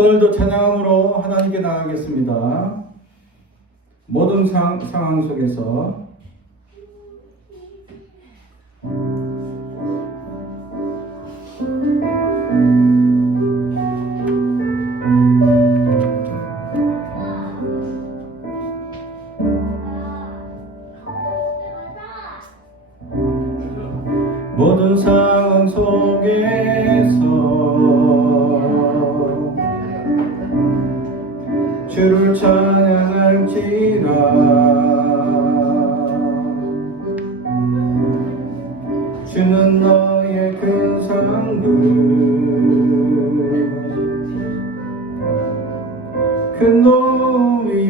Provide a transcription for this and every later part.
오늘도 찬양함으로 하나님께 나아가겠습니다. 모든 상황 속에서 모든 상황 속에서 주를 찬양할지라. 주는 너의 큰 상급 큰 놈이시라.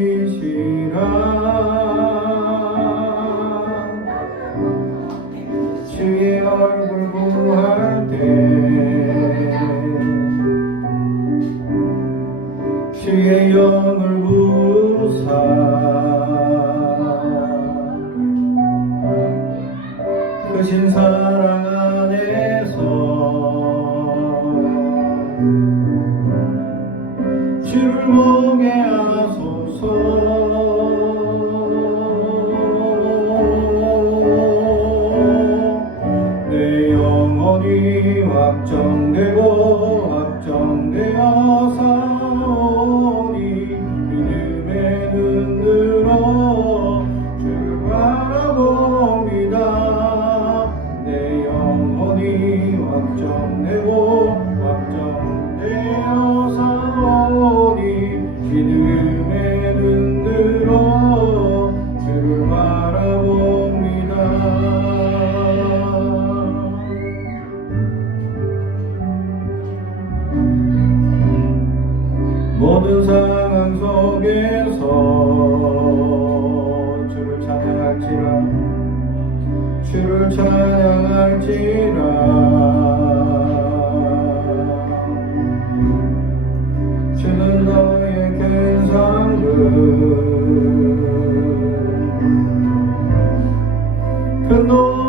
주의 얼굴 구할 때 주의 영을 부사 크신 사랑 안에서 주를 보게 하소서. 확정되어 사오니 믿음의 눈으로 주를 바라봅니다. 내 영혼이 확정되어 사오니 믿음의 눈으로 주를 바라봅니다. 모든 상황 속에서 주를 찬양할지라. 주는 너의 큰 상급 큰 놈이시라.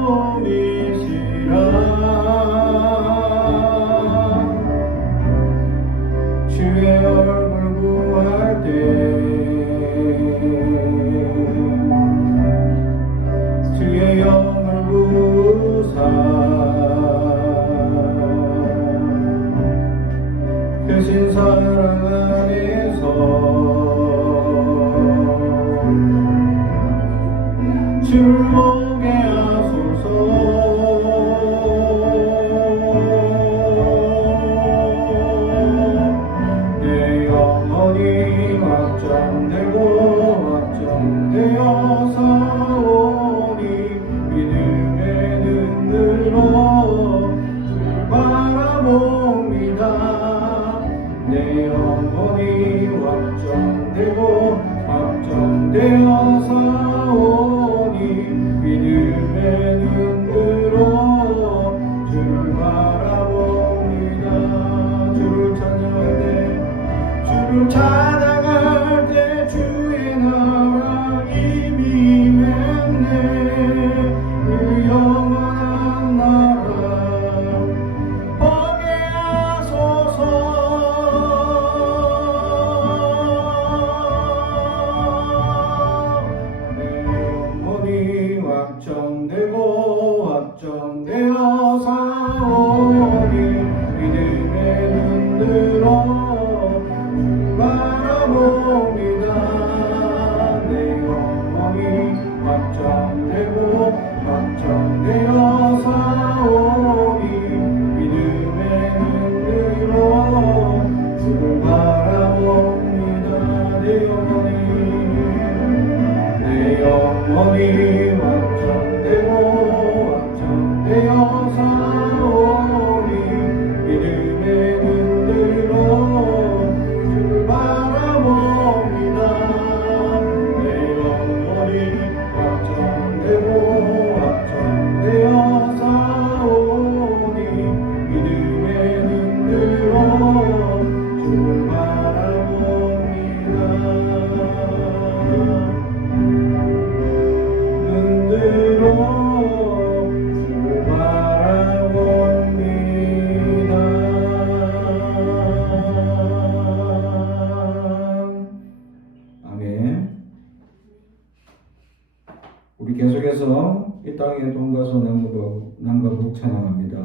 주의 얼굴 구할 때 주의 영을 부사 크신 사랑 안에서 주를 보게 하소서. 확정되어 사오니 믿음의 눈으로 주를 바라봅니다. 내 영혼이 확정되어 사오니 믿음의 눈으로 주를 바라봅니다. 주를 찬양할 때 주의 나라 이미 맺네. 그 영원한 나라 보게 하소서. 내 영혼이 확정되어 사오니 믿음의 눈으로 바라봅니다. 내 영혼이 확정되어 사오니 믿음의 눈으로 주를 바라봅니다. 내 영혼이 확정되어 사오니 믿음의 눈으로 주를 바라봅니다. 내 영혼이 확정되어 돈과서 남과 북 찬양합니다.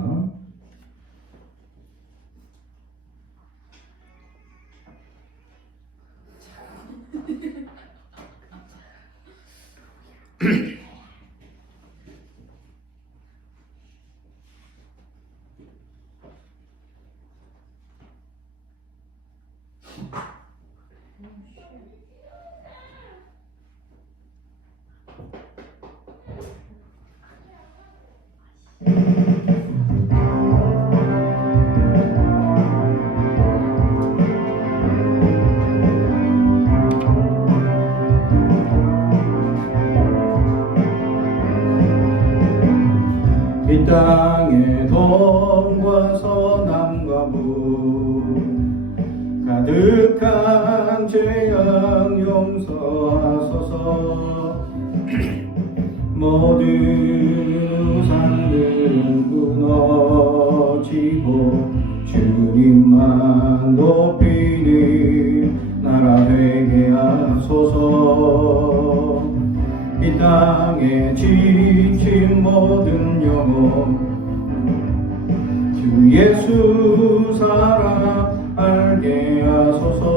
이 땅에 돈과 서남과 북 가득한 죄악 용서하소서. 모든 우상들은 무너지고 주님만 높이니 나라 되게 하소서. 이 땅에 지친 모든 영혼 주 예수 살아 알게 하소서.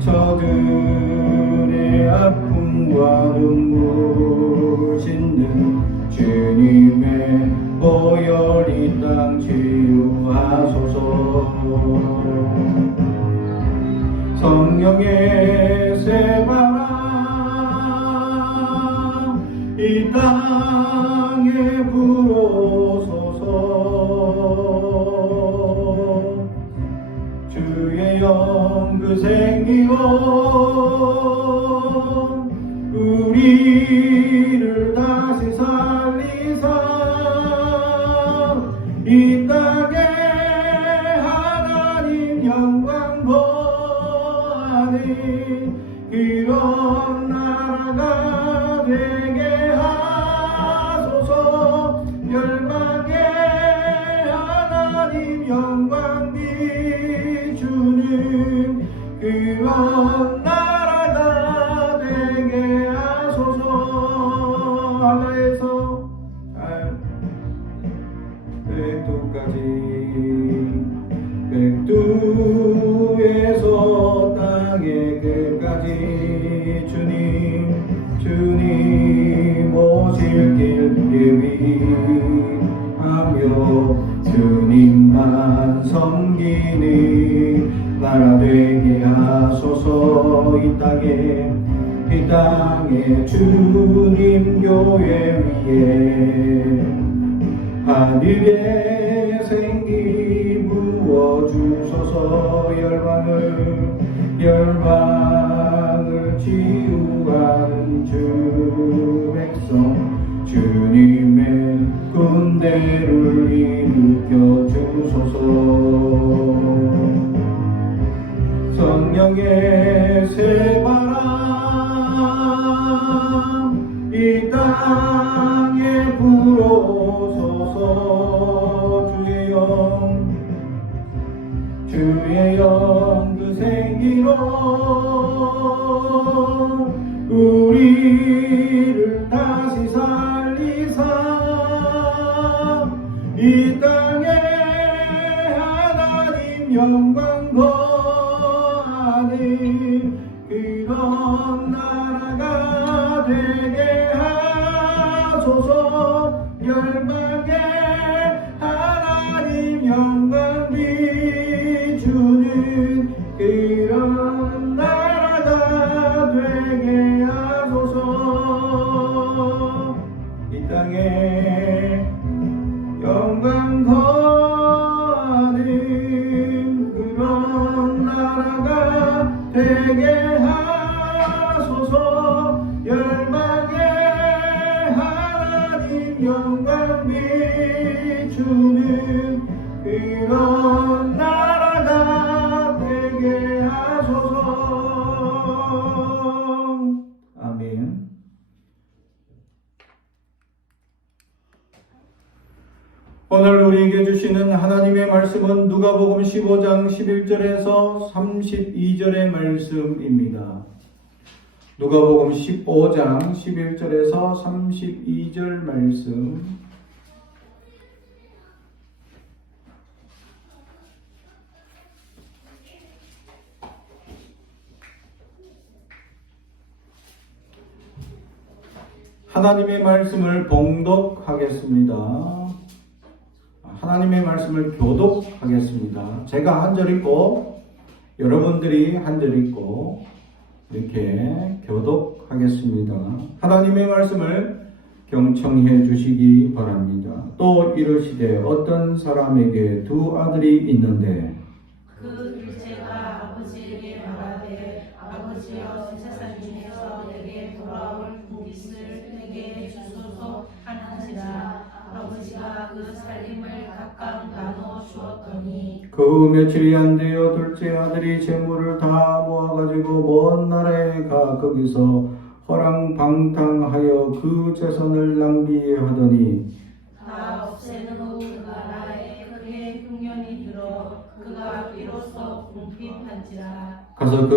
저들의 아픔과 눈물 씻는 주님의 보혈 이 땅 치유하소서. 성령의 새바람 이 땅에 불어서서 주의 영 그 생기로 우리를 다시 살리사 이 땅에 하나님 영광 보하니 그런 나라가 되게 하소서. 열방에 하나님 영광 비추는 그런 나라가 되게 하소서. 하늘에서 백두에서 땅의 끝까지 주님 오실 길 예비하며 주님만 섬기니 나라 되게 하소서. 이 땅에 주님 교회 위에 하늘의 생기 부어주소서. 열방을 치유하는 주 백성 주님의 군대를 일으켜 주소서. 성령의 새바람 이 땅에 불어서서 주의 영 그 생기로 우리를 다시 살리사 이 땅에 하나님 영광 거하니 그런 나라가 되게 하소서. 열방에 하나님 영광 비추는 그런 나라가 되게 하소서. 이 땅에 영광 거하는 그런 나라가 되게 하소서. 열방에 하나님 영광 비추는 그런 나라가 되게 하소서. 아멘. 오늘 우리에게 주시는 하나님의 말씀은 누가복음 15장 11절에서 32절의 말씀입니다. 누가복음 15장 11절에서 32절 말씀. 하나님의 말씀을 봉독하겠습니다. 하나님의 말씀을 교독하겠습니다. 제가 한 절 읽고 여러분들이 한 절 읽고 이렇게 교독하겠습니다. 하나님의 말씀을 경청해 주시기 바랍니다. 또 이르시되 어떤 사람에게 두 아들이 있는데 그 둘째가 아버지에게 말하되 아버지여 세상 중에서 내게 돌아올 복잇을 내게 주소서 하는지라. 아버지가 그 살림을 각각 나누어 주었더니 그 며칠이 안 되어 둘째 아들이 재물을 다 모아가지고 먼 나라에 가 거기서 허랑방탕하여 그 재산을 낭비하더니 다 없앤 후 그 나라에 그의 흉년이 들어 그가 비로소 궁핍한지라. 가서 그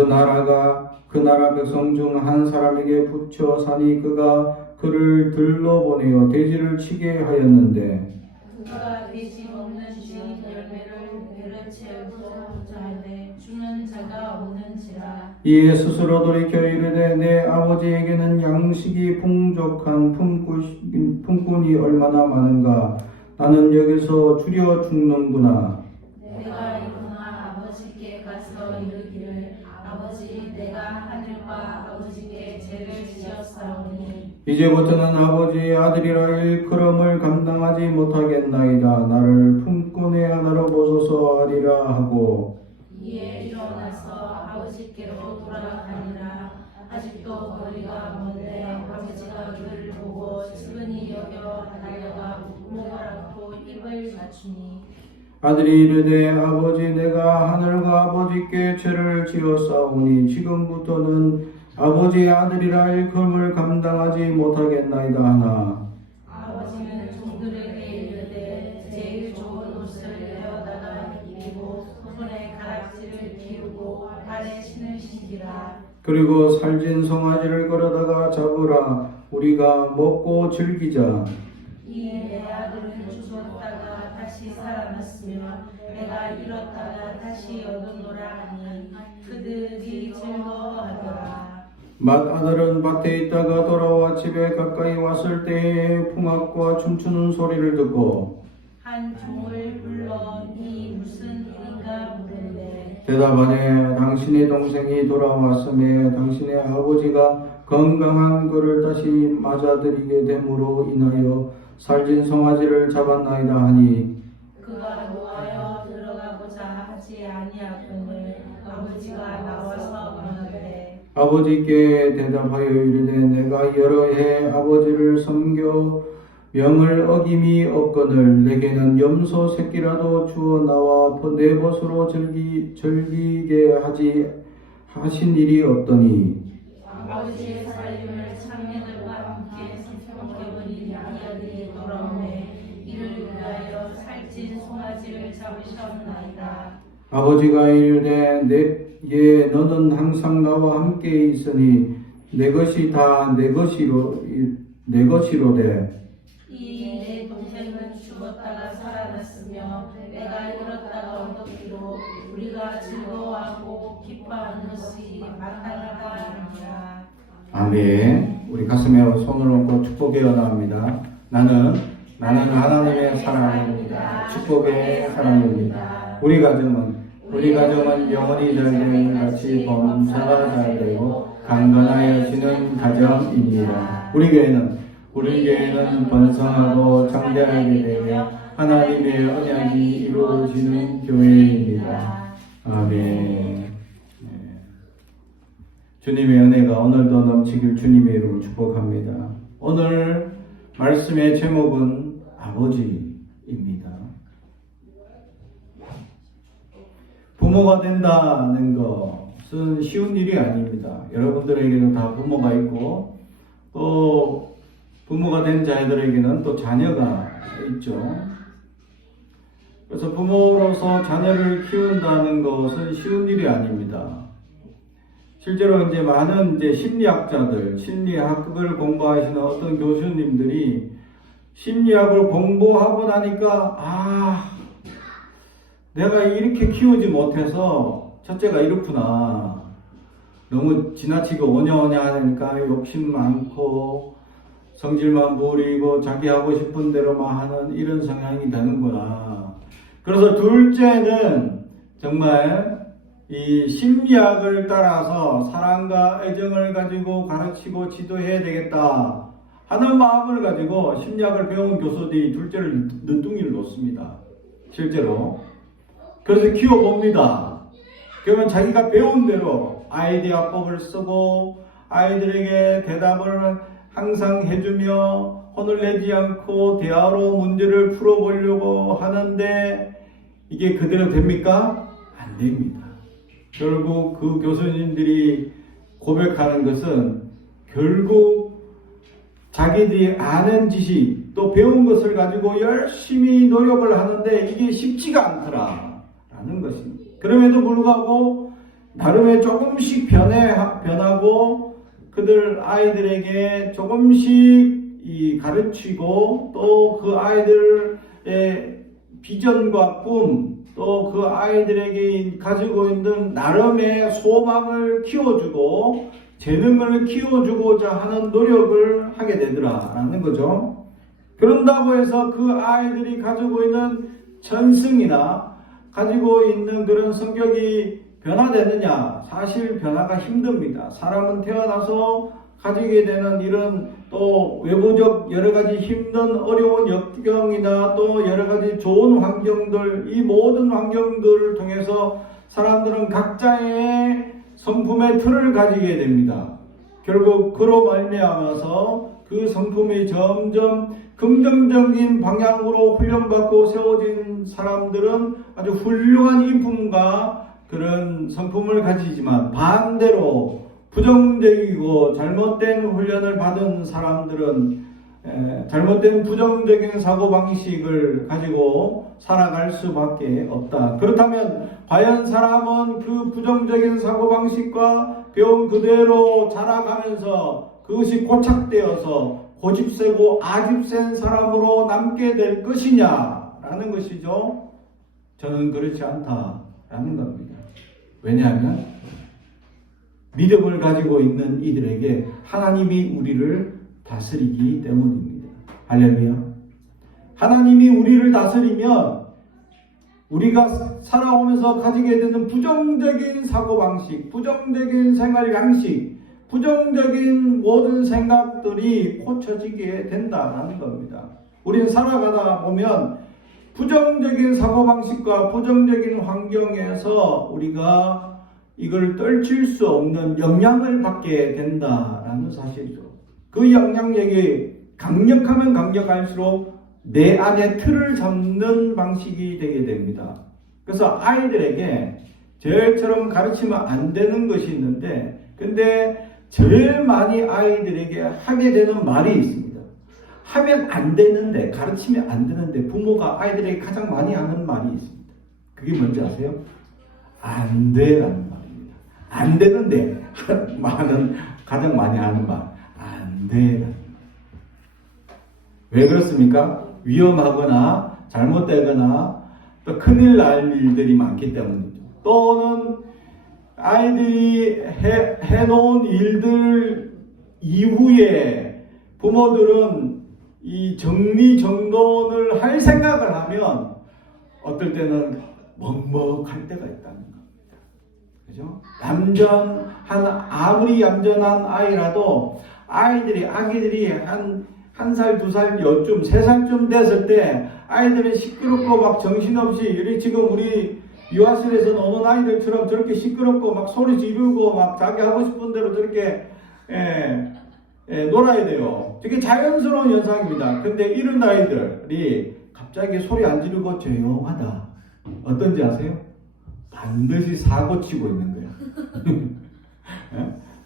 나라 백성 중 한 사람에게 붙여 사니 그가 그를 들러보내어 돼지를 치게 하였는데 그가 돼지 먹는 지 열매를 배를 채우고자 하되 주는 자가 없는지라. 이에 스스로 돌이켜 이르되 내 아버지에게는 양식이 풍족한 품꾼이 얼마나 많은가. 나는 여기서 줄여 죽는구나. 내가 일어나 아버지께 가서 이르기를 아버지 내가 하늘과 아버지께 죄를 지었사오니 이제부터는 아버지의 아들이라 일컬음을 감당하지 못하겠나이다. 나를 품꾼의 하나로 보소서 하리라 하고 이에 일어나서 아버지께로 돌아가니라. 아직도 거리가 먼데 아버지가 그를 보고 측은히 여겨 달려가 목을 안고 입을 맞추니 아들이 이르되 아버지 내가 하늘과 아버지께 죄를 지었사오니 지금부터는 아버지의 아들이라 일컬음을 감당하지 못하겠나이다 하나 아버지는 종들에게 이르되 제일 좋은 옷을 내어다가 입히고 손에 가락지를 끼우고 발에 신을 신기라. 그리고 살진 송아지를 걸어다가 잡으라. 우리가 먹고 즐기자. 이 내 아들은 죽었다가 다시 살아났으며 내가 잃었다가 다시 얻었노라 하니 그들이 즐거워하더라. 맏아들은 밭에 있다가 돌아와 집에 가까이 왔을 때에 풍악과 춤추는 소리를 듣고 한 종을 불러 이 무슨 일인가 물으되 대답하되 당신의 동생이 돌아왔음에 당신의 아버지가 건강한 그를 다시 맞아들이게 됨으로 인하여 살진 송아지를 잡았나이다 하니 그가 노하여 들어가고자 하지 아니하거늘 아버지가 나와서 말하되 아버지께 대답하여 이르되 내가 여러 해 아버지를 섬겨 명을 어김이 없거늘 내게는 염소 새끼라도 주어 나와 내 벗으로 즐기게 하신 일이 없더니 아버지의 살림을 창녀들과 함께 살펴보니 이 아들이 돌아오매 이를 위하여 살찐 송아지를 잡으셨나이다. 아버지가 이르되 너는 항상 나와 함께 있으니 내 것이 다 내 것이로되 이 내 동생은 죽었다가 살아났으며 내가 잃었다가 얻었기로 우리가 즐거워하고 기뻐하는 것이 마땅하다 하니라. 아멘. 우리 가슴에 손을 얹고 축복의 언어합니다. 나는 하나님의 사랑입니다. 축복의 사랑입니다. 우리 가정은 영원히 잘되는 같이 범사가 잘되고 강건하여지는 가정입니다. 우리 교회는 번성하고 장대하게 되며 하나님의 언약이 이루어지는 교회입니다. 아멘. 주님의 은혜가 오늘도 넘치길 주님의 이름으로 축복합니다. 오늘 말씀의 제목은 아버지입니다. 부모가 된다는 것은 쉬운 일이 아닙니다. 여러분들에게도 다 부모가 있고 또 부모가 된 자녀들에게는 또 자녀가 있죠. 그래서 부모로서 자녀를 키운다는 것은 쉬운 일이 아닙니다. 실제로 이제 많은 이제 심리학자들, 심리학을 공부하시는 어떤 교수님들이 심리학을 공부하고 나니까 내가 이렇게 키우지 못해서 첫째가 이렇구나. 너무 지나치게 오냐오냐 하니까 욕심 많고 성질만 부리고 자기 하고 싶은 대로만 하는 이런 성향이 되는구나. 그래서 둘째는 정말 이 심리학을 따라서 사랑과 애정을 가지고 가르치고 지도해야 되겠다 하는 마음을 가지고 심리학을 배운 교수들이 둘째를 늦둥이를 놓습니다. 실제로. 그래서 키워봅니다. 그러면 자기가 배운 대로 아이디어법을 쓰고 아이들에게 대답을 항상 해주며 혼을 내지 않고 대화로 문제를 풀어보려고 하는데 이게 그대로 됩니까? 안 됩니다. 결국 그 교수님들이 고백하는 것은 결국 자기들이 아는 지식 또 배운 것을 가지고 열심히 노력을 하는데 이게 쉽지가 않더라라는 것입니다. 그럼에도 불구하고 나름의 조금씩 변하고 그들 아이들에게 조금씩 가르치고 또 그 아이들의 비전과 꿈 또 그 아이들에게 가지고 있는 나름의 소망을 키워주고 재능을 키워주고자 하는 노력을 하게 되더라라는 거죠. 그런다고 해서 그 아이들이 가지고 있는 천성이나 가지고 있는 그런 성격이 변화되느냐? 사실 변화가 힘듭니다. 사람은 태어나서 가지게 되는 이런 또 외부적 여러 가지 힘든 어려운 역경이나 또 여러 가지 좋은 환경들, 이 모든 환경들을 통해서 사람들은 각자의 성품의 틀을 가지게 됩니다. 결국 그로 말미암아서 그 성품이 점점 긍정적인 방향으로 훈련받고 세워진 사람들은 아주 훌륭한 인품과 그런 성품을 가지지만 반대로 부정적이고 잘못된 훈련을 받은 사람들은 잘못된 부정적인 사고방식을 가지고 살아갈 수밖에 없다. 그렇다면 과연 사람은 그 부정적인 사고방식과 배운 그대로 자라가면서 그것이 고착되어서 고집세고 아집센 사람으로 남게 될 것이냐라는 것이죠. 저는 그렇지 않다라는 겁니다. 왜냐하면 믿음을 가지고 있는 이들에게 하나님이 우리를 다스리기 때문입니다. 할렐루야. 하나님이 우리를 다스리면 우리가 살아오면서 가지게 되는 부정적인 사고방식, 부정적인 생활 양식, 부정적인 모든 생각들이 고쳐지게 된다는 겁니다. 우리는 살아가다 보면 부정적인 사고방식과 부정적인 환경에서 우리가 이걸 떨칠 수 없는 영향을 받게 된다라는 사실이죠. 그 영향력이 강력하면 강력할수록 내 안에 틀을 잡는 방식이 되게 됩니다. 그래서 아이들에게 저처럼 가르치면 안 되는 것이 있는데 근데 제일 많이 아이들에게 하게 되는 말이 있습니다. 하면 안 되는데 가르치면 안 되는데 부모가 아이들에게 가장 많이 하는 말이 있습니다. 그게 뭔지 아세요? 안 돼라는 말. 안 되는데 가장 많이 하는 말 안 돼. 왜 그렇습니까? 위험하거나 잘못되거나 또 큰일 날 일들이 많기 때문이죠. 또는 아이들이 해놓은 일들 이후에 부모들은 이 정리정돈을 할 생각을 하면 어떨 때는 먹먹할 때가 있다는 거. 그죠? 아무리 얌전한 아이라도 아기들이 한 살, 두 살, 요쯤, 세 살쯤 됐을 때 아이들은 시끄럽고 막 정신없이 지금 우리 유아실에서 노는 아이들처럼 저렇게 시끄럽고 막 소리 지르고 막 자기 하고 싶은 대로 저렇게 놀아야 돼요. 되게 자연스러운 현상입니다. 근데 이런 아이들이 갑자기 소리 안 지르고 조용하다. 어떤지 아세요? 반드시 사고 치고 있는 거야.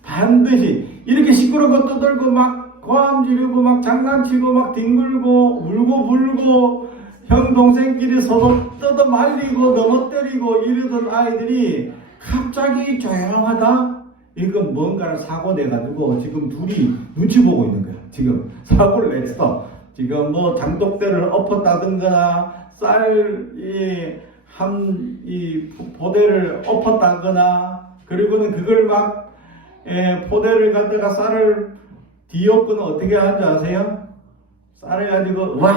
반드시 이렇게 시끄럽고 떠들고 막 고함 지르고 막 장난치고 막 뒹굴고 울고 불고 형 동생끼리 서로 뜯어 말리고 넘어뜨리고 이러던 아이들이 갑자기 조용하다. 이건 뭔가를 사고 내가지고 지금 둘이 눈치 보고 있는 거야. 지금 사고를 냈어. 지금 뭐 장독대를 엎었다든가 이 포대를 엎었다거나 그리고는 그걸 막 포대를 갖다가 쌀을 뒤엎고는 어떻게 하는지 아세요? 쌀을 가지고 와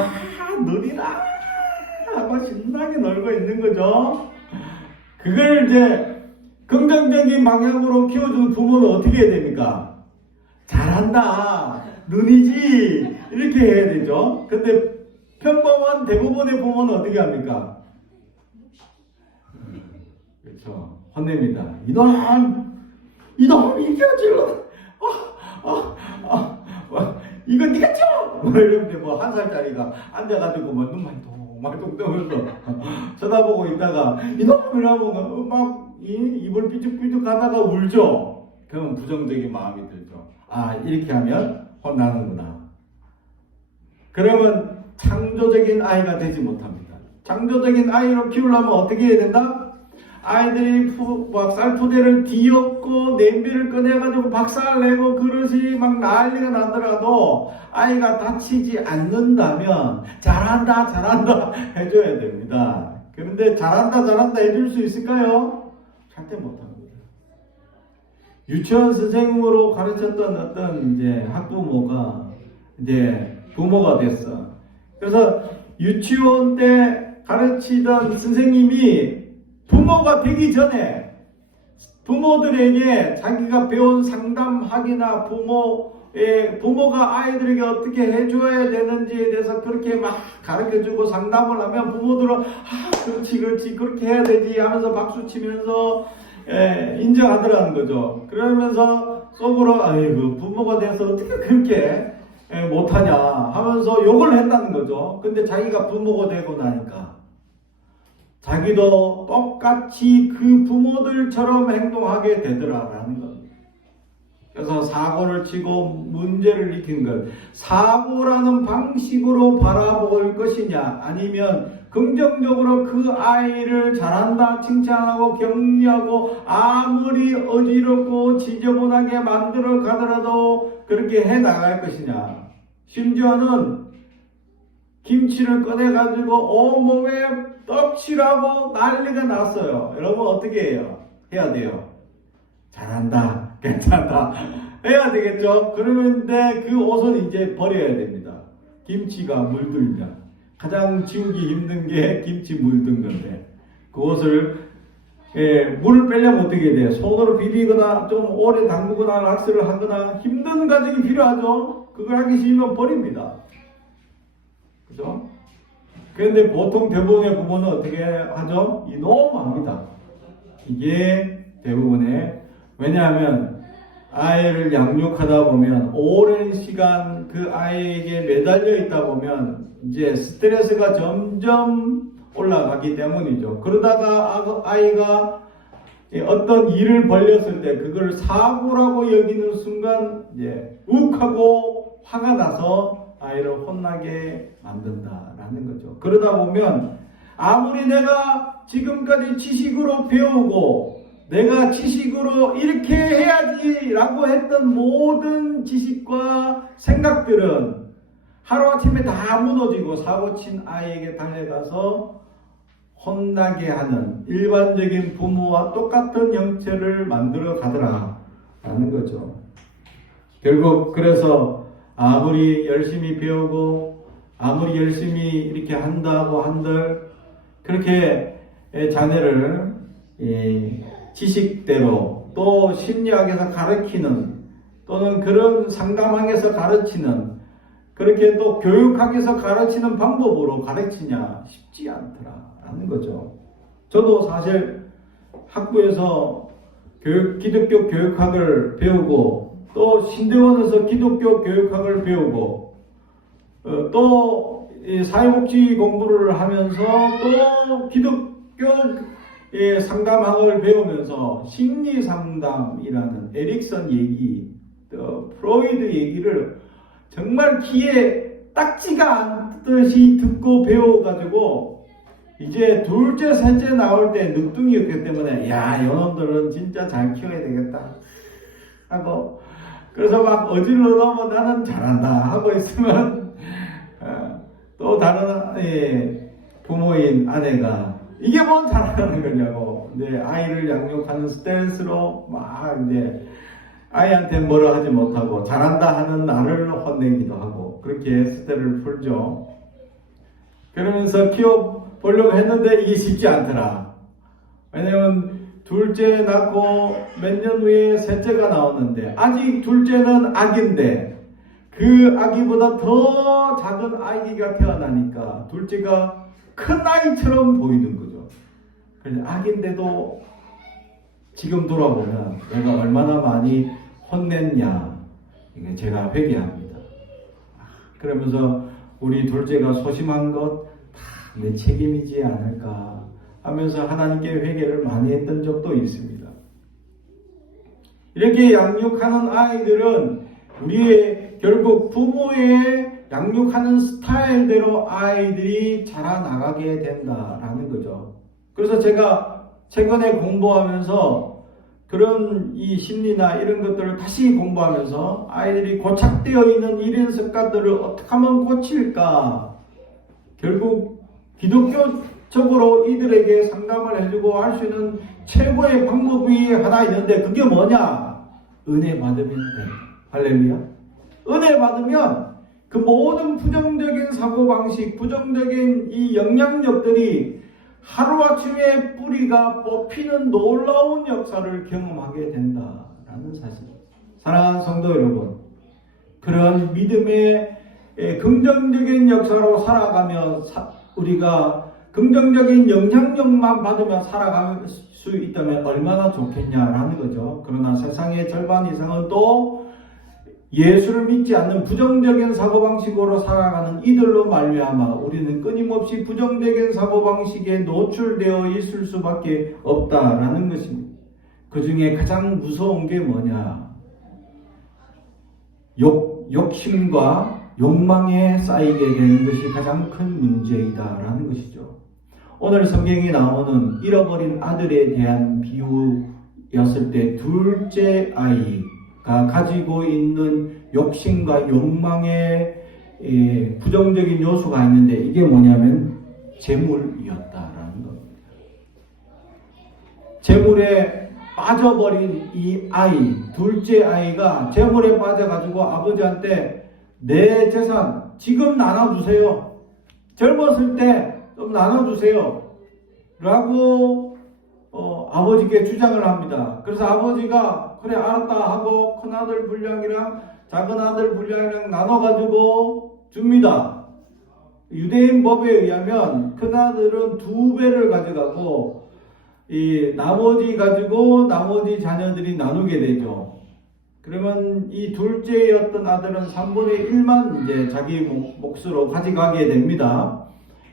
놀이라 하고 신나게 놀고 있는 거죠. 그걸 이제 긍정적인 방향으로 키워주는 부모는 어떻게 해야 됩니까? 잘한다, 눈이지 이렇게 해야 되죠. 근데 평범한 대부분의 부모는 어떻게 합니까? 그렇죠. 혼냅니다. 이놈 이겨질러. 이거 네가 쳐! 이러는데 뭐 1살짜리가 앉아가지고 뭐 눈만 동말동 뜨면서 쳐다보고 있다가 이놈이라고 막 입을 삐죽삐죽 하다가 울죠. 그러면 부정적인 마음이 들죠. 아, 이렇게 하면 혼나는구나. 그러면 창조적인 아이가 되지 못합니다. 창조적인 아이로 키우려면 어떻게 해야 된다? 아이들이 막 쌀푸대를 뒤엎고 냄비를 꺼내가지고 박살내고 그릇이 막 난리가 나더라도 아이가 다치지 않는다면 잘한다 해줘야 됩니다. 그런데 잘한다 해줄 수 있을까요? 절대 못합니다. 유치원 선생님으로 가르쳤던 어떤 이제 학부모가 이제 부모가 됐어. 그래서 유치원 때 가르치던 선생님이 부모가 되기 전에 부모들에게 자기가 배운 상담학이나 부모가 아이들에게 어떻게 해줘야 되는지에 대해서 그렇게 막 가르쳐주고 상담을 하면 부모들은 그렇지 그렇게 해야 되지 하면서 박수 치면서 인정하더라는 거죠. 그러면서 속으로 아이고 부모가 돼서 어떻게 그렇게 못하냐 하면서 욕을 했다는 거죠. 근데 자기가 부모가 되고 나니까 자기도 똑같이 그 부모들처럼 행동하게 되더라라는 겁니다. 그래서 사고를 치고 문제를 일으킨 것, 사고라는 방식으로 바라볼 것이냐 아니면 긍정적으로 그 아이를 잘한다 칭찬하고 격려하고 아무리 어지럽고 지저분하게 만들어 가더라도 그렇게 해 나갈 것이냐. 심지어는 김치를 꺼내가지고 온몸에 떡칠하고 난리가 났어요. 여러분 어떻게 해야 돼요? 잘한다, 괜찮다 해야 되겠죠? 그러는데 그 옷은 이제 버려야 됩니다. 김치가 물들면 가장 지우기 힘든 게 김치 물든 건데 그 옷을 물을 빼려면 어떻게 돼요? 손으로 비비거나 좀 오래 담그거나 락스를 하거나 힘든 과정이 필요하죠? 그걸 하기 싫으면 버립니다. 그죠? 그런데 보통 대부분의 부모는 어떻게 하죠? 이놈합니다. 이게 대부분의, 왜냐하면 아이를 양육하다 보면 오랜 시간 그 아이에게 매달려 있다 보면 이제 스트레스가 점점 올라가기 때문이죠. 그러다가 아이가 어떤 일을 벌렸을 때 그걸 사고라고 여기는 순간 이제 욱하고 화가 나서 아이를 혼나게 만든다라는 거죠. 그러다 보면 아무리 내가 지금까지 지식으로 배우고 내가 지식으로 이렇게 해야지라고 했던 모든 지식과 생각들은 하루아침에 다 무너지고 사고친 아이에게 달려가서 혼나게 하는 일반적인 부모와 똑같은 형체를 만들어 가더라라는 거죠. 결국 그래서 아무리 열심히 배우고 아무리 열심히 이렇게 한다고 한들 그렇게 자녀를 지식대로 또 심리학에서 가르치는 또는 그런 상담학에서 가르치는 그렇게 또 교육학에서 가르치는 방법으로 가르치냐 쉽지 않더라라는 거죠. 저도 사실 학부에서 기독교 교육학을 배우고 또 신대원에서 기독교 교육학을 배우고 또 사회복지 공부를 하면서 또 기독교 상담학을 배우면서 심리상담이라는 에릭슨 얘기, 또 프로이드 얘기를 정말 귀에 딱지가 않듯이 듣고 배워가지고 이제 둘째, 셋째 나올 때 늦둥이였기 때문에 야, 이놈들은 진짜 잘 키워야 되겠다. 하고 그래서 막 어질러놓으면 나는 잘한다 하고 있으면 또 다른 부모인 아내가 이게 뭔 잘하는 거냐고 이제 아이를 양육하는 스트레스로 막 이제 아이한테 뭐라 하지 못하고 잘한다 하는 나를 혼내기도 하고 그렇게 스트레스를 풀죠. 그러면서 키워보려고 했는데 이게 쉽지 않더라. 왜냐면 둘째 낳고 몇 년 후에 셋째가 나오는데 아직 둘째는 아기인데 그 아기보다 더 작은 아기가 태어나니까 둘째가 큰 아이처럼 보이는 거죠. 그래서 아기인데도 지금 돌아보면 내가 얼마나 많이 혼냈냐 제가 회개합니다. 그러면서 우리 둘째가 소심한 것 다 내 책임이지 않을까 하면서 하나님께 회개를 많이 했던 적도 있습니다. 이렇게 양육하는 아이들은 우리의 결국 부모의 양육하는 스타일대로 아이들이 자라나가게 된다라는 거죠. 그래서 제가 최근에 공부하면서 그런 이 심리나 이런 것들을 다시 공부하면서 아이들이 고착되어 있는 이런 습관들을 어떻게 하면 고칠까? 결국 기독교적으로 이들에게 상담을 해주고 할 수 있는 최고의 방법이 하나 있는데 그게 뭐냐? 은혜 받으면 돼. 할렐루야. 은혜 받으면 그 모든 부정적인 사고방식, 부정적인 이 영향력들이 하루아침에 뿌리가 뽑히는 놀라운 역사를 경험하게 된다라는 사실. 사랑하는 성도 여러분, 그런 믿음의 긍정적인 역사로 살아가며 우리가 긍정적인 영향력만 받으며 살아갈 수 있다면 얼마나 좋겠냐라는 거죠. 그러나 세상의 절반 이상은 또 예수를 믿지 않는 부정적인 사고방식으로 살아가는 이들로 말미암아 우리는 끊임없이 부정적인 사고방식에 노출되어 있을 수밖에 없다라는 것입니다. 그 중에 가장 무서운 게 뭐냐? 욕심과 욕망에 쌓이게 되는 것이 가장 큰 문제이다라는 것이죠. 오늘 성경에 나오는 잃어버린 아들에 대한 비유였을 때 둘째 아이가 가지고 있는 욕심과 욕망의 부정적인 요소가 있는데 이게 뭐냐면 재물이었다라는 겁니다. 재물에 빠져버린 이 아이, 둘째 아이가 재물에 빠져가지고 아버지한테 내 재산 지금 나눠주세요. 젊었을 때 좀 나눠주세요. 라고 아버지께 주장을 합니다. 그래서 아버지가 그래 알았다 하고 큰아들 분량이랑 작은아들 분량이랑 나눠가지고 줍니다. 유대인 법에 의하면 큰아들은 2배를 가져가고 이 나머지 가지고 나머지 자녀들이 나누게 되죠. 그러면 이 둘째였던 아들은 3분의 1만 이제 자기 몫으로 가져가게 됩니다.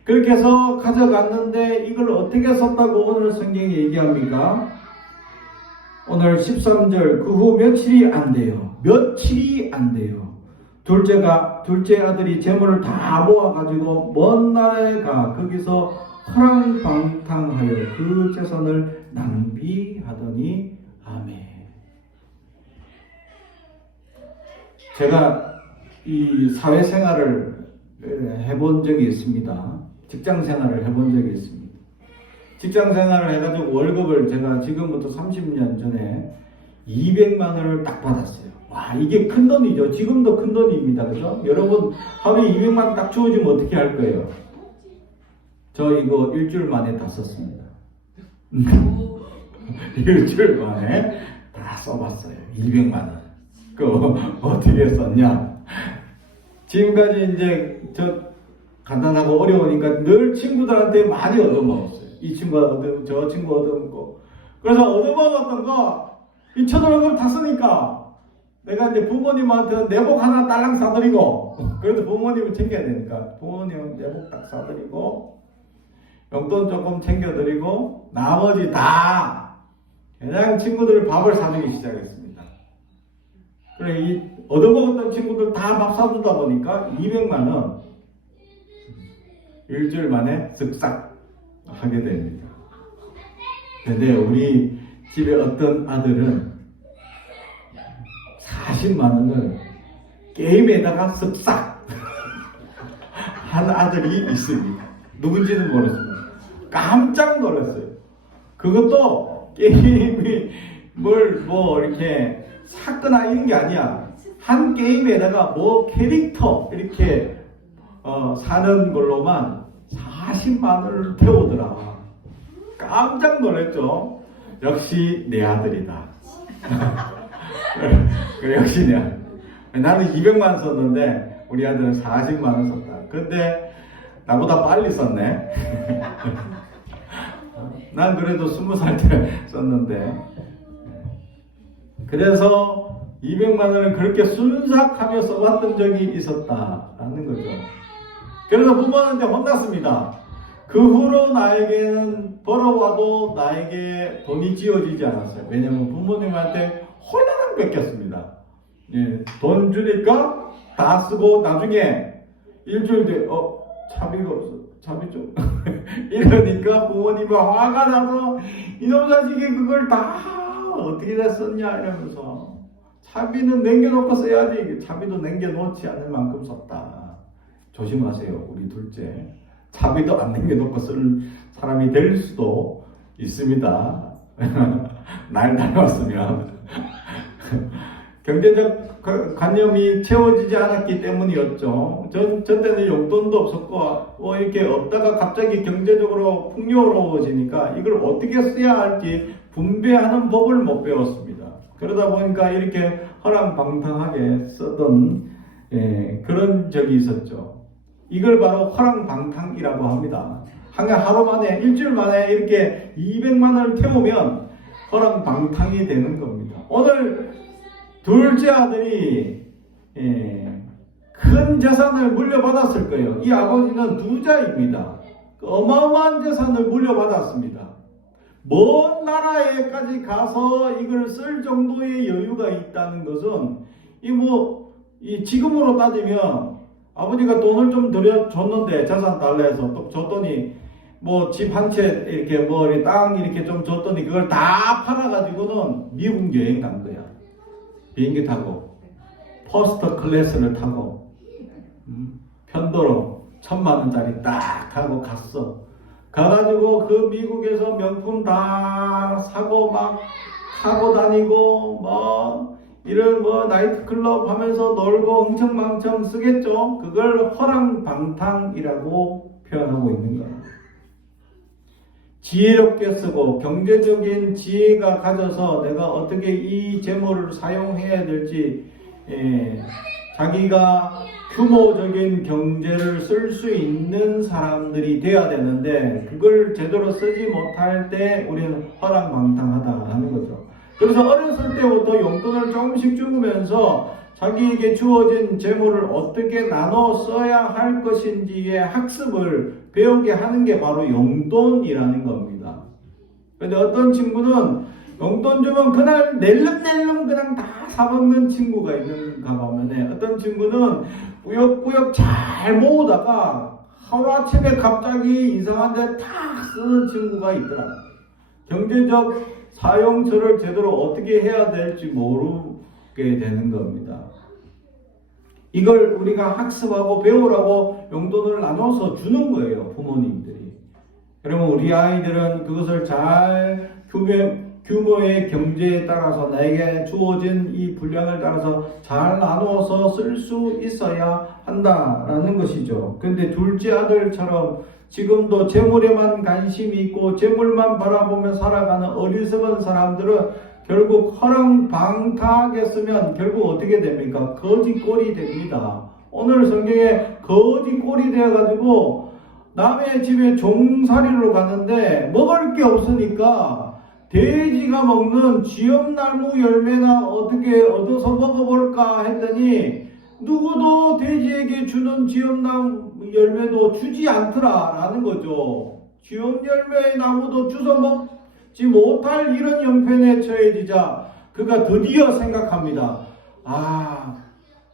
그렇게 해서 가져갔는데 이걸 어떻게 썼다고 오늘 성경이 얘기합니까? 오늘 13절 그 후 며칠이 안 돼요. 둘째 아들이 재물을 다 모아가지고 먼 나라에 가 거기서 허랑방탕하여 그 재산을 낭비하더니 아멘. 제가 이 사회생활을 해본 적이 있습니다. 직장생활을 해본 적이 있습니다. 직장생활을 해가지고 월급을 제가 지금부터 30년 전에 200만 원을 딱 받았어요. 와, 이게 큰 돈이죠. 지금도 큰 돈입니다. 그죠? 여러분 하루에 200만 원 딱 주어지면 어떻게 할 거예요? 저 이거 일주일 만에 다 썼습니다. 일주일 만에 다 써봤어요. 200만 원. 그거 어떻게 썼냐? 지금까지 이제 저 간단하고 어려우니까 늘 친구들한테 많이 얻어먹었어요. 이 친구가 얻어먹고 저 친구 얻어먹고. 그래서 얻어먹었던 거 이 쳐들어간 걸 다 쓰니까 내가 이제 부모님한테 내복 하나 딸랑 사드리고 그래도 부모님을 챙겨야 되니까 부모님은 내복 딱 사드리고 용돈 조금 챙겨드리고 나머지 다 그냥 친구들 밥을 사주기 시작했습니다. 그래 이 얻어먹었던 친구들 다 밥 사주다 보니까 200만 원 일주일 만에 쓱싹 하게 됩니다. 근데 우리 집에 어떤 아들은 40만 원을 게임에다가 쓱싹 한 아들이 있습니다. 누군지는 모르지만 깜짝 놀랐어요. 그것도 게임이 뭐 이렇게 샀거나 이런 게 아니야. 한 게임에다가 뭐 캐릭터 이렇게 사는 걸로만 40만 원을 태우더라. 깜짝 놀랐죠. 역시 내 아들이다. 그래, 역시 내 아들. 나는 200만 원 썼는데 우리 아들은 40만 원 썼다. 근데 나보다 빨리 썼네. 난 그래도 20살 때 썼는데. 그래서 200만 원을 그렇게 순삭하며 써봤던 적이 있었다라는 거죠. 그래서 부모한테 혼났습니다. 그 후로 나에게는 벌어와도 나에게 돈이 지어지지 않았어요. 왜냐하면 부모님한테 홀라당 뺏겼습니다. 예, 돈 주니까 다 쓰고 나중에 일주일 뒤에 차비가 없어. 차비 좀 이러니까 부모님이 화가 나서 이놈 자식이 그걸 다 어떻게 다 썼냐 이러면서 차비는 남겨놓고 써야지. 차비도 남겨놓지 않을 만큼 썼다. 조심하세요. 우리 둘째 차비도 안 남겨놓고 쓸 사람이 될 수도 있습니다. 날 닮았으면 경제적 관념이 채워지지 않았기 때문이었죠. 전 때는 용돈도 없었고 이렇게 없다가 갑자기 경제적으로 풍요로워지니까 이걸 어떻게 써야 할지 분배하는 법을 못 배웠습니다. 그러다 보니까 이렇게 허랑방탕하게 쓰던 그런 적이 있었죠. 이걸 바로 허랑방탕이라고 합니다. 하루 만에 일주일 만에 이렇게 200만 원을 태우면 허랑방탕이 되는 겁니다. 오늘 둘째 아들이 큰 재산을 물려받았을 거예요. 이 아버지는 부자입니다. 어마어마한 재산을 물려받았습니다. 먼 나라에까지 가서 이걸 쓸 정도의 여유가 있다는 것은 이 지금으로 따지면 아버지가 돈을 좀 줬는데 재산 달래서 또 줬더니 집 한 채 이렇게 땅 이렇게 좀 줬더니 그걸 다 팔아가지고는 미국 여행 간 거야. 비행기 타고 퍼스트 클래스를 타고 편도로 1,000만 원짜리 딱 타고 갔어. 가가지고 그 미국에서 명품 다 사고 막 타고 다니고 이런 나이트클럽 하면서 놀고 흥청망청 쓰겠죠. 그걸 허랑방탕이라고 표현하고 있는 거예요. 지혜롭게 쓰고 경제적인 지혜가 가져서 내가 어떻게 이 재물을 사용해야 될지 자기가 규모적인 경제를 쓸 수 있는 사람들이 돼야 되는데 그걸 제대로 쓰지 못할 때 우리는 허랑방탕하다는 거죠. 그래서 어렸을 때부터 용돈을 조금씩 주면서 자기에게 주어진 재물을 어떻게 나눠 써야 할 것인지의 학습을 배우게 하는 게 바로 용돈이라는 겁니다. 그런데 어떤 친구는 용돈 주면 그날 낼름낼름 그냥 다 사먹는 친구가 있는가 반면에 어떤 친구는 꾸역꾸역 잘 모으다가 하루아침에 갑자기 이상한 데 탁 쓰는 친구가 있더라고요. 경제적 사용처를 제대로 어떻게 해야 될지 모르게 되는 겁니다. 이걸 우리가 학습하고 배우라고 용돈을 나눠서 주는 거예요, 부모님들이. 그러면 우리 아이들은 그것을 잘 규모의 경제에 따라서 나에게 주어진 이 분량을 따라서 잘 나누어서 쓸 수 있어야 한다라는 것이죠. 그런데 둘째 아들처럼 지금도 재물에만 관심이 있고 재물만 바라보며 살아가는 어리석은 사람들은 결국 허랑방탕하게 쓰면 결국 어떻게 됩니까? 거지꼴이 됩니다. 오늘 성경에 거지꼴이 되어가지고 남의 집에 종살이로 가는데 먹을 게 없으니까 돼지가 먹는 쥐엄나무 열매나 어떻게 얻어서 먹어볼까 했더니 누구도 돼지에게 주는 쥐엄나무 열매도 주지 않더라라는 거죠. 쥐엄 열매의 나무도 주워 먹지 못할 이런 형편에 처해지자 그가 드디어 생각합니다.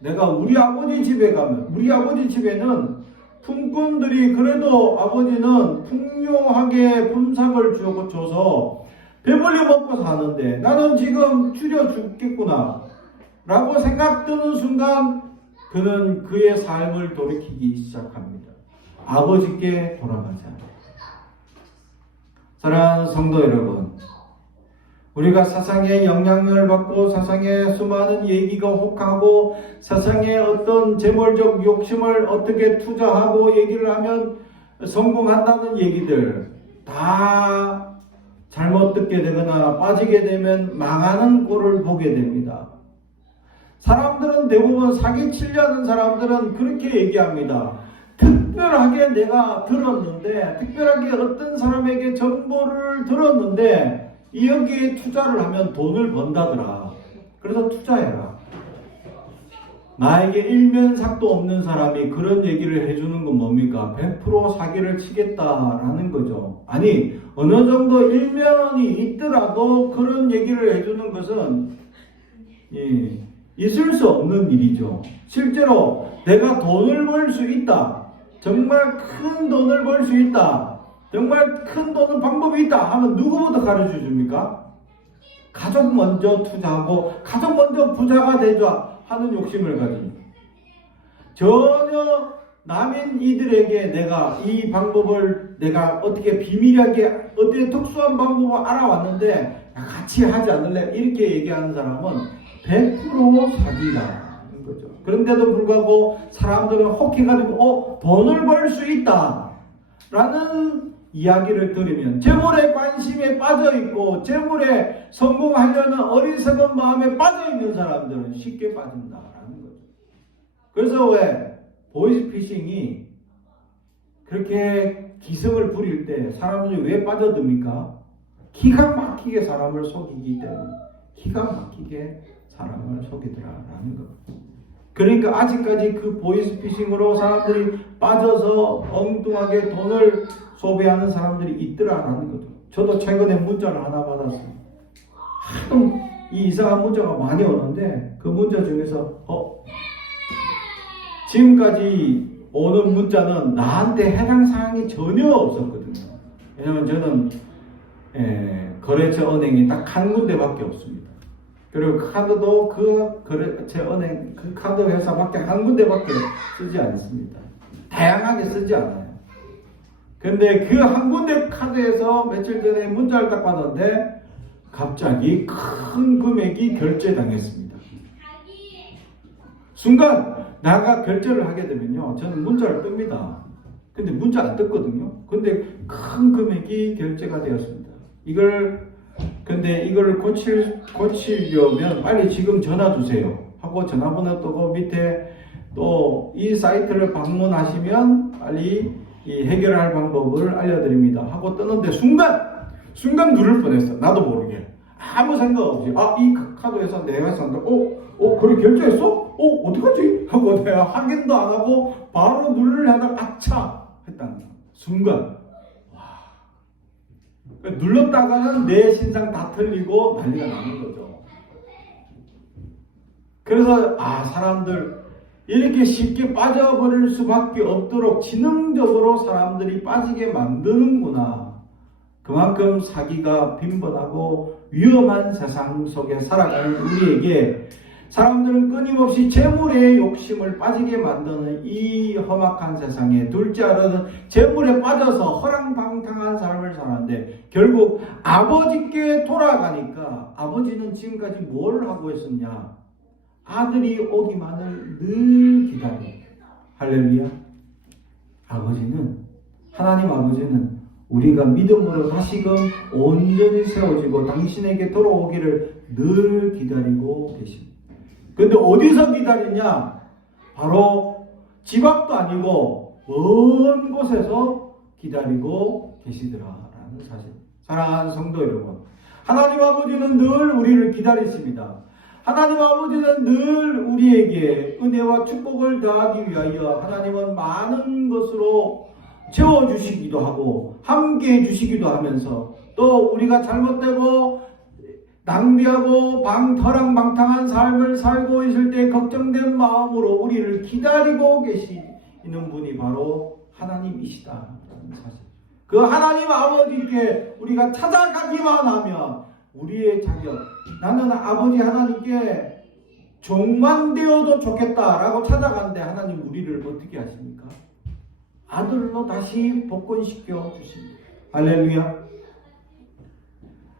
내가 우리 아버지 집에 가면 우리 아버지 집에는 품꾼들이 그래도 아버지는 풍요하게 품삯을 줘서 배불리 먹고 사는데 나는 지금 줄여 죽겠구나. 라고 생각드는 순간 그는 그의 삶을 돌이키기 시작합니다. 아버지께 돌아가자. 사랑하는 성도 여러분, 우리가 세상의 영향을 받고 세상의 수많은 얘기가 혹하고 세상의 어떤 재물적 욕심을 어떻게 투자하고 얘기를 하면 성공한다는 얘기들 다 잘못 듣게 되거나 빠지게 되면 망하는 꼴을 보게 됩니다. 사람들은 대부분 사기치려는 사람들은 그렇게 얘기합니다. 특별하게 내가 들었는데, 특별하게 어떤 사람에게 정보를 들었는데 여기에 투자를 하면 돈을 번다더라. 그래서 투자해라. 나에게 일면삭도 없는 사람이 그런 얘기를 해주는 건 뭡니까? 100% 사기를 치겠다라는 거죠. 아니, 어느 정도 일면이 있더라도 그런 얘기를 해주는 것은 있을 수 없는 일이죠. 실제로 내가 돈을 벌 수 있다. 정말 큰 돈을 벌 수 있다. 정말 큰 돈은 방법이 있다 하면 누구부터 가르쳐 줍니까? 가족 먼저 투자하고 가족 먼저 부자가 되자 하는 욕심을 가집니다. 전혀 남인 이들에게 내가 이 방법을 내가 어떻게 비밀하게 어떻게 특수한 방법을 알아왔는데 같이 하지 않을래? 이렇게 얘기하는 사람은 100% 사기라는 거죠. 그런데도 불구하고 사람들은 혹해가지고 돈을 벌 수 있다 라는 이야기를 들으면 재물에 관심에 빠져있고 재물에 성공하려는 어리석은 마음에 빠져있는 사람들은 쉽게 빠진다라는 거죠. 그래서 왜 보이스피싱이 그렇게 기승을 부릴 때 사람들이 왜 빠져듭니까? 기가 막히게 사람을 속이기 때문에 기가 막히게 사람을 속이더라라는 거. 그러니까 아직까지 그 보이스피싱으로 사람들이 빠져서 엉뚱하게 돈을 소비하는 사람들이 있더라라는 거죠. 저도 최근에 문자를 하나 받았어요. 하도 이 이상한 문자가 많이 오는데 그 문자 중에서 지금까지 오는 문자는 나한테 해당 사항이 전혀 없었거든요. 왜냐면 저는 거래처 은행이 딱 한 군데밖에 없습니다. 그리고 카드도 그 거래처 은행 그 카드 회사밖에 한 군데밖에 쓰지 않습니다. 다양하게 쓰지 않아요. 근데 그 한 군데 카드에서 며칠 전에 문자를 딱 받았는데 갑자기 큰 금액이 결제당했습니다. 순간 나가 결제를 하게 되면요, 저는 문자를 뜹니다. 근데 문자 안 떴거든요. 근데 큰 금액이 결제가 되었습니다. 근데 이걸 고치려면 빨리 지금 전화 주세요 하고 전화번호 뜨고 밑에 또 이 사이트를 방문하시면 빨리 이 해결할 방법을 알려드립니다 하고 뜨는데 순간 누를 뻔했어. 나도 모르게 아무 생각 없이 이 카드 회사 내 회사인데 그래 결제했어? 어떡하지? 하고 내가 확인도 안 하고 바로 누르려다가 아차 했다는 순간 눌렀다가는 내 신상 다 틀리고 난리가 나는 거죠. 그래서 사람들 이렇게 쉽게 빠져버릴 수밖에 없도록 지능적으로 사람들이 빠지게 만드는구나. 그만큼 사기가 빈번하고 위험한 세상 속에 살아가는 우리에게 사람들은 끊임없이 재물의 욕심을 빠지게 만드는 이 험악한 세상에 둘째로는 재물에 빠져서 허랑방탕한 삶을 사는데 결국 아버지께 돌아가니까 아버지는 지금까지 뭘 하고 있었냐? 아들이 오기만을 늘 기다려. 할렐루야. 하나님 아버지는 우리가 믿음으로 다시금 온전히 세워지고 당신에게 돌아오기를 늘 기다리고 계십니다. 근데 어디서 기다리냐? 바로 집 앞도 아니고 먼 곳에서 기다리고 계시더라라는 사실. 사랑하는 성도 여러분, 하나님 아버지는 늘 우리를 기다리십니다. 하나님 아버지는 늘 우리에게 은혜와 축복을 더하기 위하여 하나님은 많은 것으로 채워주시기도 하고 함께 해주시기도 하면서 또 우리가 잘못되고 낭비하고 허랑방탕한 삶을 살고 있을 때 걱정된 마음으로 우리를 기다리고 계시는 분이 바로 하나님이시다는 사실. 그 하나님 아버지께 우리가 찾아가기만 하면 우리의 자격, 나는 아버지 하나님께 종만 되어도 좋겠다라고 찾아가는데 하나님 우리를 어떻게 하십니까? 아들로 다시 복권시켜 주십니다. 할렐루야.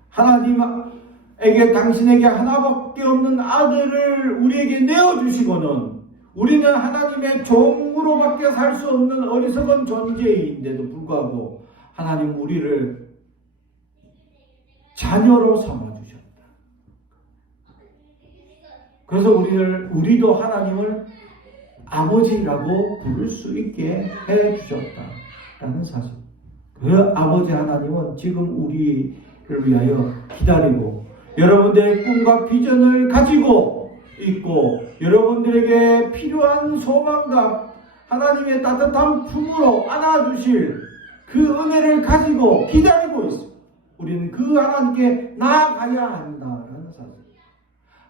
하나님에게 당신에게 하나밖에 없는 아들을 우리에게 내어주시고는 우리는 하나님의 종으로밖에 살 수 없는 어리석은 존재인데도 불구하고 하나님 우리를 자녀로 삼아주셨다. 그래서 우리도 하나님을 아버지라고 부를 수 있게 해주셨다라는 사실. 그 아버지 하나님은 지금 우리를 위하여 기다리고 여러분들의 꿈과 비전을 가지고 있고 여러분들에게 필요한 소망과 하나님의 따뜻한 품으로 안아주실 그 은혜를 가지고 기다리고 있습니다. 우리는 그 하나님께 나아가야 한다라는 사실.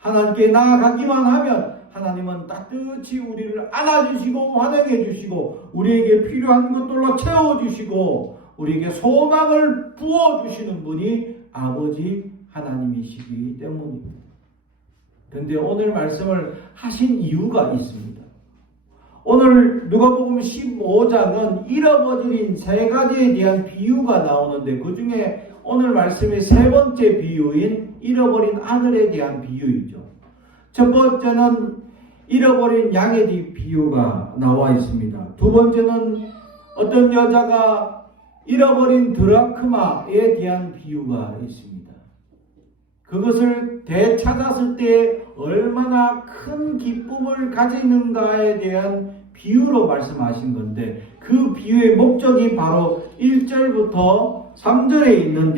하나님께 나아가기만 하면 하나님은 따뜻히 우리를 안아주시고 환영해 주시고 우리에게 필요한 것들로 채워주시고 우리에게 소망을 부어주시는 분이 아버지 하나님이시기 때문입니다. 그런데 오늘 말씀을 하신 이유가 있습니다. 오늘 누가복음 15장은 잃어버린 세 가지에 대한 비유가 나오는데 그 중에 오늘 말씀의 세 번째 비유인 잃어버린 아들에 대한 비유이죠. 첫 번째는 잃어버린 양에 대한 비유가 나와 있습니다. 두 번째는 어떤 여자가 잃어버린 드라크마에 대한 비유가 있습니다. 그것을 되찾았을 때 얼마나 큰 기쁨을 가지는가에 대한 비유로 말씀하신 건데 그 비유의 목적이 바로 1절부터 3절에 있는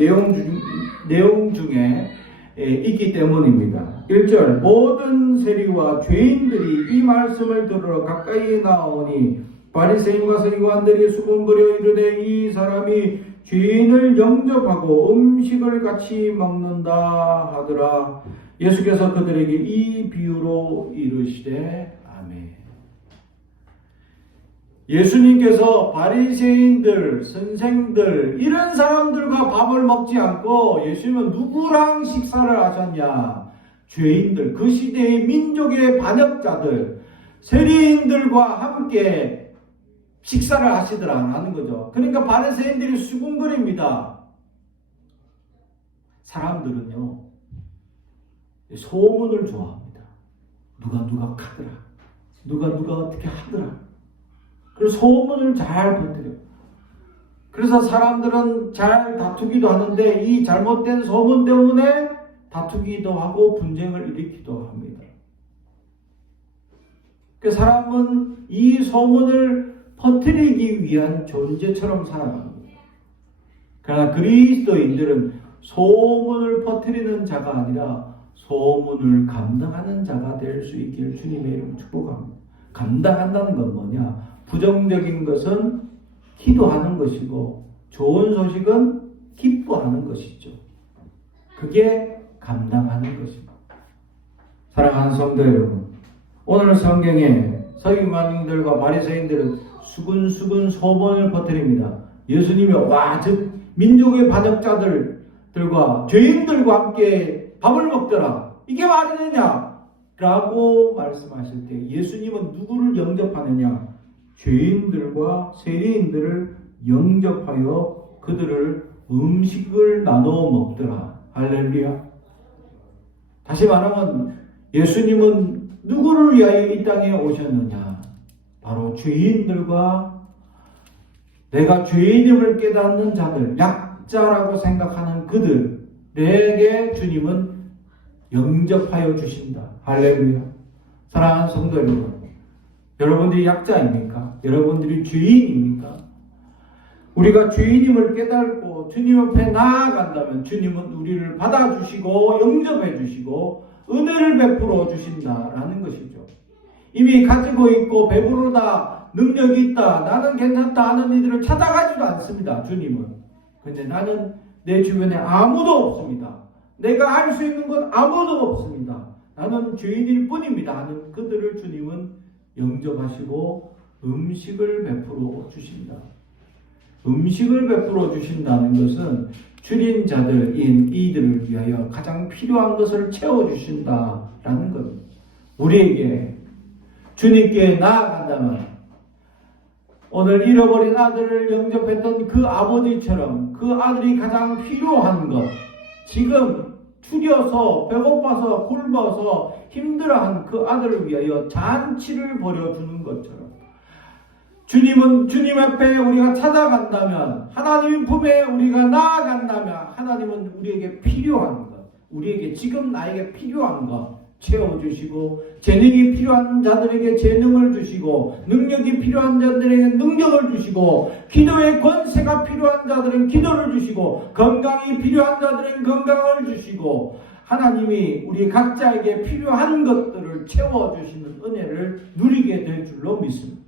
내용 중에 있기 때문입니다. 1절 모든 세리와 죄인들이 이 말씀을 들으러 가까이 나오니 바리새인과 서기관들이 수군거려 이르되 이 사람이 죄인을 영접하고 음식을 같이 먹는다 하더라. 예수께서 그들에게 이 비유로 이르시되 아멘. 예수님께서 바리새인들, 선생들 이런 사람들과 밥을 먹지 않고 예수님은 누구랑 식사를 하셨냐? 죄인들, 그 시대의 민족의 반역자들, 세리인들과 함께 식사를 하시더라는 거죠. 그러니까 바리새인들이 수군거립니다. 사람들은요 소문을 좋아합니다. 누가 가더라, 누가 어떻게 하더라. 그래서 소문을 잘 퍼뜨려요. 그래서 사람들은 잘 다투기도 하는데 이 잘못된 소문 때문에 다투기도 하고 분쟁을 일으키기도 합니다. 그 사람은 이 소문을 퍼뜨리기 위한 존재처럼 살아갑니다. 그러나 그리스도인들은 소문을 퍼뜨리는 자가 아니라 소문을 감당하는 자가 될 수 있기를 주님의 이름으로 축복합니다. 감당한다는 건 뭐냐? 부정적인 것은 기도하는 것이고 좋은 소식은 기뻐하는 것이죠. 그게 감당하는 것입니다. 사랑하는 성도 여러분, 오늘 성경에 서기관들과 바리새인들은 수근수근 소문을 퍼뜨립니다. 예수님이 즉 민족의 반역자들과 죄인들과 함께 밥을 먹더라. 이게 말이 되냐? 라고 말씀하실 때 예수님은 누구를 영접하느냐? 죄인들과 세리인들을 영접하여 그들을 음식을 나눠 먹더라. 할렐루야. 다시 말하면 예수님은 누구를 위하여 이 땅에 오셨느냐? 바로 죄인들과 내가 죄인임을 깨닫는 자들, 약자라고 생각하는 그들에게 주님은 영접하여 주신다. 할렐루야. 사랑하는 성도 여러분, 여러분들이 약자입니까? 여러분들이 죄인입니까? 우리가 죄인임을 깨닫고 주님 앞에 나아간다면 주님은 우리를 받아주시고 영접해 주시고 은혜를 베풀어 주신다라는 것이죠. 이미 가지고 있고 배부르다, 능력이 있다, 나는 괜찮다 하는 이들을 찾아가지도 않습니다. 주님은. 근데 나는 내 주변에 아무도 없습니다. 내가 알 수 있는 건 아무도 없습니다. 나는 죄인일 뿐입니다 하는 그들을 주님은 영접하시고 음식을 베풀어 주신다. 음식을 베풀어 주신다는 것은 줄인 자들인 이들을 위하여 가장 필요한 것을 채워주신다라는 겁니다. 우리에게 주님께 나아간다면 오늘 잃어버린 아들을 영접했던 그 아버지처럼 그 아들이 가장 필요한 것, 지금 추려서 배고파서 굶어서 힘들어한 그 아들을 위하여 잔치를 벌여주는 것처럼 주님은 주님 앞에 우리가 찾아간다면, 하나님 품에 우리가 나아간다면 하나님은 우리에게 필요한 것, 우리에게 지금 나에게 필요한 것 채워주시고, 재능이 필요한 자들에게 재능을 주시고, 능력이 필요한 자들에게 능력을 주시고, 기도의 권세가 필요한 자들은 기도를 주시고, 건강이 필요한 자들은 건강을 주시고, 하나님이 우리 각자에게 필요한 것들을 채워주시는 은혜를 누리게 될 줄로 믿습니다.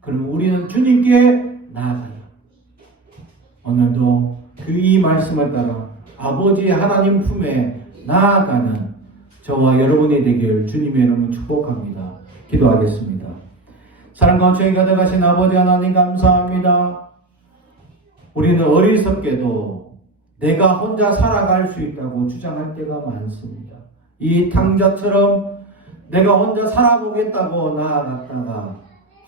그럼 우리는 주님께 나아가요. 오늘도 그 이 말씀을 따라 아버지 하나님 품에 나아가는 저와 여러분이 되길 주님의 이름으로 축복합니다. 기도하겠습니다. 사랑과 은총이 가득하신 아버지 하나님 감사합니다. 우리는 어리석게도 내가 혼자 살아갈 수 있다고 주장할 때가 많습니다. 이 탕자처럼 내가 혼자 살아보겠다고 나아갔다가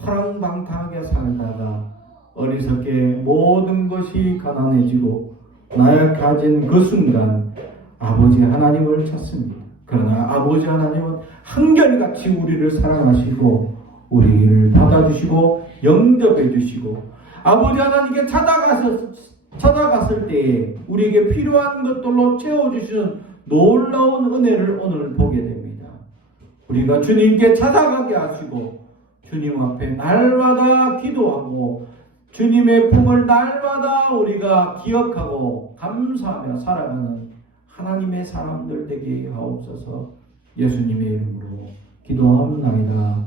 허랑방탕하게 살다가 어리석게 모든 것이 가난해지고 나약해진 그 순간 아버지 하나님을 찾습니다. 그러나 아버지 하나님은 한결같이 우리를 사랑하시고 우리를 받아주시고 영접해 주시고 아버지 하나님께 찾아갔을 때에 우리에게 필요한 것들로 채워주시는 놀라운 은혜를 오늘 보게 됩니다. 우리가 주님께 찾아가게 하시고 주님 앞에 날마다 기도하고 주님의 품을 날마다 우리가 기억하고 감사하며 살아가는 하나님의 사람들 되게 하옵소서. 예수님의 이름으로 기도합니다.